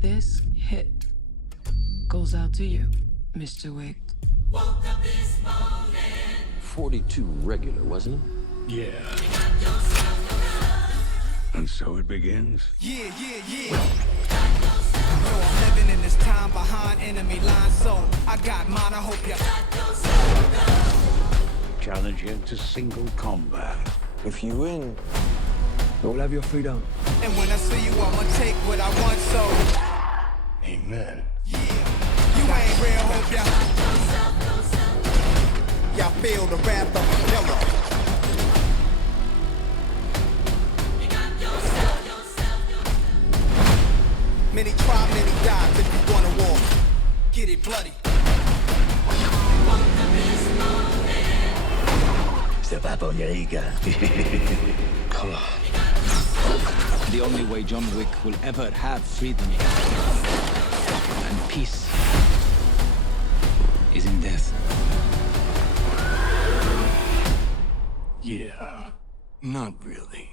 This hit goes out to you, Mr. Wick. 42 regular, wasn't it? Yeah. And so it begins. Yeah. Yo, I'm living in this time behind enemy lines, so I got mine, I hope ya. Challenge you to single combat. If you win, you'll have your freedom. And when I see you, I'ma take what I want, so Amen. yeah. You ain't real, hope ya. Y'all feel the wrath of the killer. Many try, many die if you wanna war. Get it bloody. Step up on your ego. Come on. The only way John Wick will ever have freedom and peace is in death. Yeah. Not really.